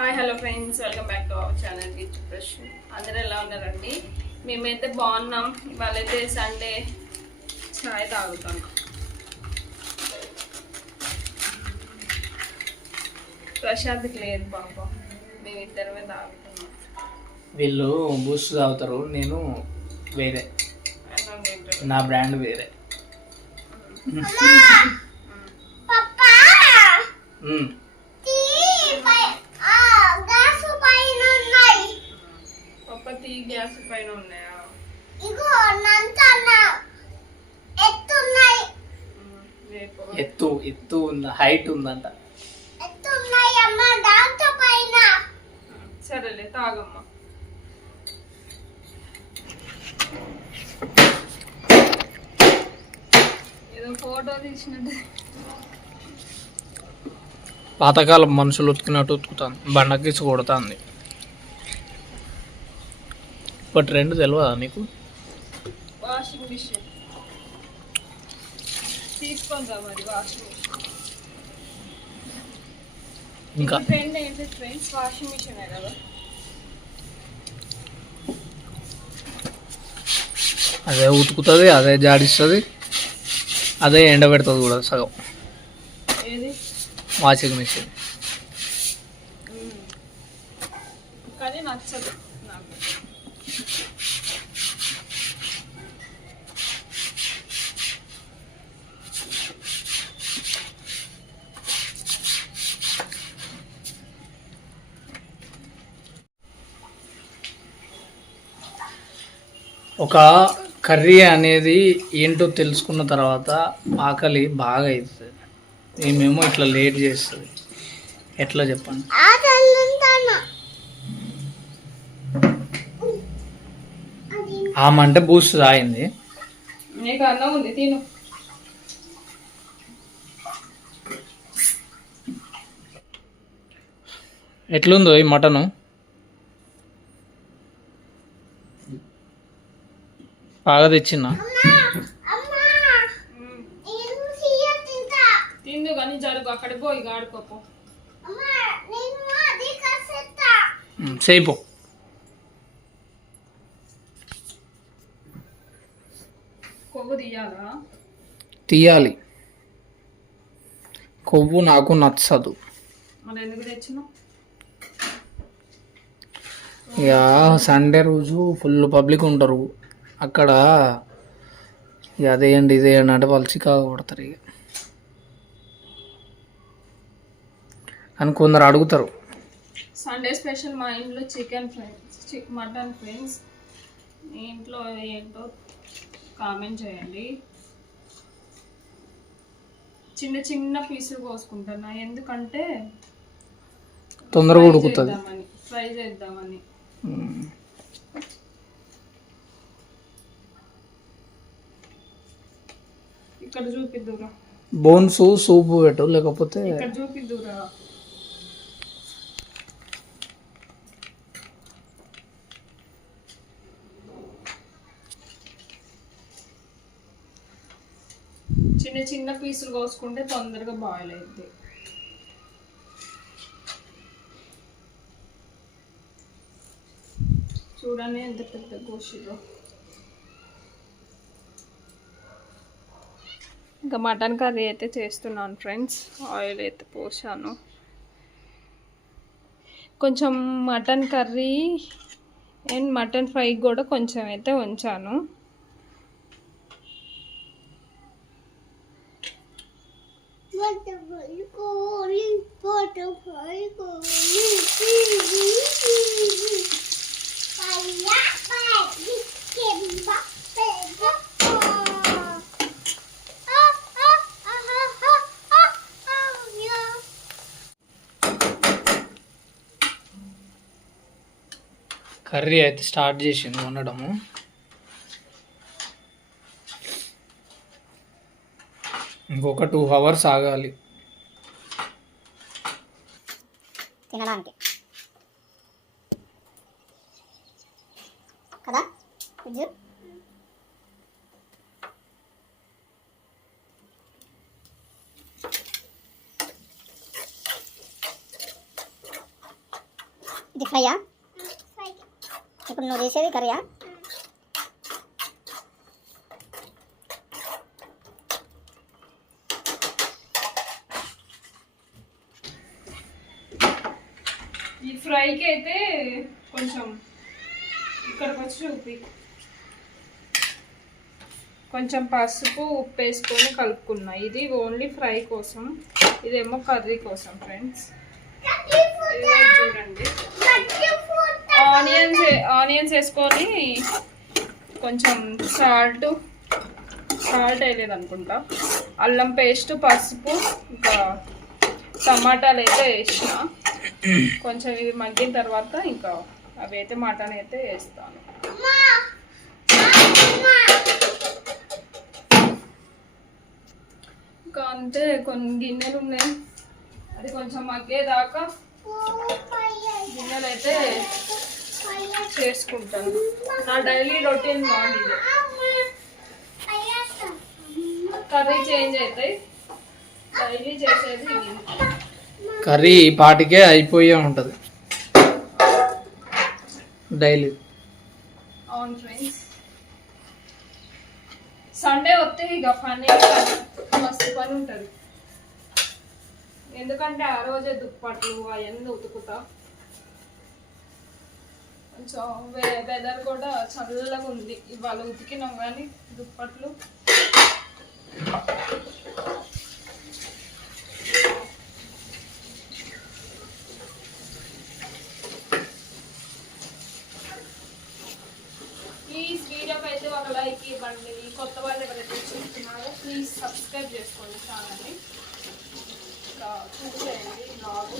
Hi hello friends, welcome back to our channel gift fresh. అందరూ ఎలా ఉన్నారండి? మేమైతే బాగున్నాం. ఇవాళైతే సండే చాయ్ తాగుతాం. ప్రశాంత్కి లేదు పాపం, మేమిద్దరమే తాగుతున్నాం. వీళ్ళు బూస్ట్ తాగుతారు, నేను వేరే, నా బ్రాండ్ వేరే. టీ గ్యాస్ పైన ఉన్నాయా? ఎత్తు ఉంది, హైట్ ఉందంట. సరేలే తాగమ్మా. ఏదో ఫోటో తీసినట్టు పాతకాలం మనుషులు ఉతుకున్నట్టు ఉతుకుతాను, బండకిసి కొడుతుంది. ఇప్పుడు ట్రెండ్ తెలియదా నీకు? వాషింగ్ మిషన్ తీసుకుందా మరి? వాషింగ్ మిషన్ ఇంకా ట్రెండ్ ఏంటి ఫ్రెండ్స్? వాషింగ్ మిషన్ కదా. అదే ఉతుకుతుంది, అదే జాడిస్తుంది, అదే ఎండబెడుతుంది కూడా సగం. ఏది? Washing machine. కానీ నచ్చదు నాకు. ఒక కర్రీ అనేది ఏంటో తెలుసుకున్న తర్వాత ఆకలి బాగా అవుతుంది. ఏమేమో ఇట్లా లేట్ చేస్తుంది. ఎట్లా చెప్పండి? ఆమంటే బూస్ట్ తాగింది. నీకు అన్నం ఉంది, తిను. ఎట్లుందో ఈ మటను? బాగా తెచ్చిందా? తిందు కానీ జరుగు, అక్కడికి పోయి ఆడుకోపో. సేపు కొవ్వు తీయాలా? తీయాలి. కొవ్వు నాకు నచ్చదు. మరి ఎందుకు తెచ్చినావు? ఇక సండే రోజు ఫుల్ పబ్లిక్ ఉంటారు అక్కడ. ఇక అదేయండి ఇదేయండి అంటే వాళ్ళు చికాకు కొడతారు. ఇక అని కొందరు అడుగుతారు. సండే స్పెషల్ మా ఇంట్లో చికెన్ ఫ్రెండ్స్, మటన్ ఫ్రెండ్స్. మీ ఇంట్లో ఏంటో కామెంట్ చేయండి. చిన్న చిన్న పీసులు కోసుకుంటున్నా, ఎందుకంటే తొందరగా ఉడుకుతుంది, ఫ్రై చేద్దామని. ఇక్కడ చూపిద్దురా బోన్స్ సూప్ పెట్టు, లేకపోతే ఇక్కడ చూపిద్దురా. చిన్న చిన్న పీసులు కోసుకుంటే తొందరగా బాయిల్ అవుతుంది. చూడండి ఎంత పెద్ద గోషిలో. ఇంకా మటన్ కర్రీ అయితే చేస్తున్నాను ఫ్రెండ్స్. ఆయిల్ అయితే పోసాను. కొంచెం mutton curry and mutton fry కూడా కొంచెం అయితే ఉంచాను. కర్రీ అయితే స్టార్ట్ చేసింది వండడము. ఇంకొక 2 hours ఆగాలి తినడానికి కదా. ఇది ఫ్రైయా? ఇప్పుడు నువ్వు చేసేది కర్రీయా? ఈ ఫ్రైకి అయితే కొంచెం ఇక్కడికి వచ్చి చూపి కొంచెం పసుపు ఉప్పు వేసుకొని కలుపుకున్నా. ఇది ఓన్లీ ఫ్రై కోసం, ఇదేమో కర్రీ కోసం ఫ్రెండ్స్. చూడండి, ఆనియన్స్ వేసుకొని కొంచెం సాల్ట్ వేయలేదు అనుకుంటా, అల్లం పేస్ట్, పసుపు, ఇంకా టమాటాలు అయితే వేసిన. కొంచెం ఇవి మగ్గిన తర్వాత ఇంకా అవి అయితే మటన్ అయితే వేస్తాను. ఇంకా అంతే, కొన్ని గిన్నెలు ఉన్నాయి, అది కొంచెం మగ్గేదాకా గిన్నెలు అయితే చేసుకుంటాను. నా డైలీ రొటీన్ బాగుంది. కర్రీ చేంజ్ అవుతాయి, డైలీ చేసేది ఇది. కర్రీ ఈ పాటికే అయిపోయే ఉంటుంది డైలీ. అవును ఫ్రెండ్స్, సండే వస్తే ఇక పని మస్తు పని ఉంటుంది. ఎందుకంటే ఆ రోజే దుప్పట్లు అవన్నీ ఉతుకుతా. కొంచెం వెదర్ కూడా చల్లగా ఉంది, ఇవాళ ఉతికినాం కానీ దుప్పట్లు. ప్లీజ్ వీడియోకి అయితే ఒక లైక్ ఇవ్వండి. కొత్త వాళ్ళు ఎవరైతే చూస్తున్నారో ప్లీజ్ సబ్స్క్రైబ్ చేసుకోండి ఛానల్ని. చూసేయండి బ్లాగ్.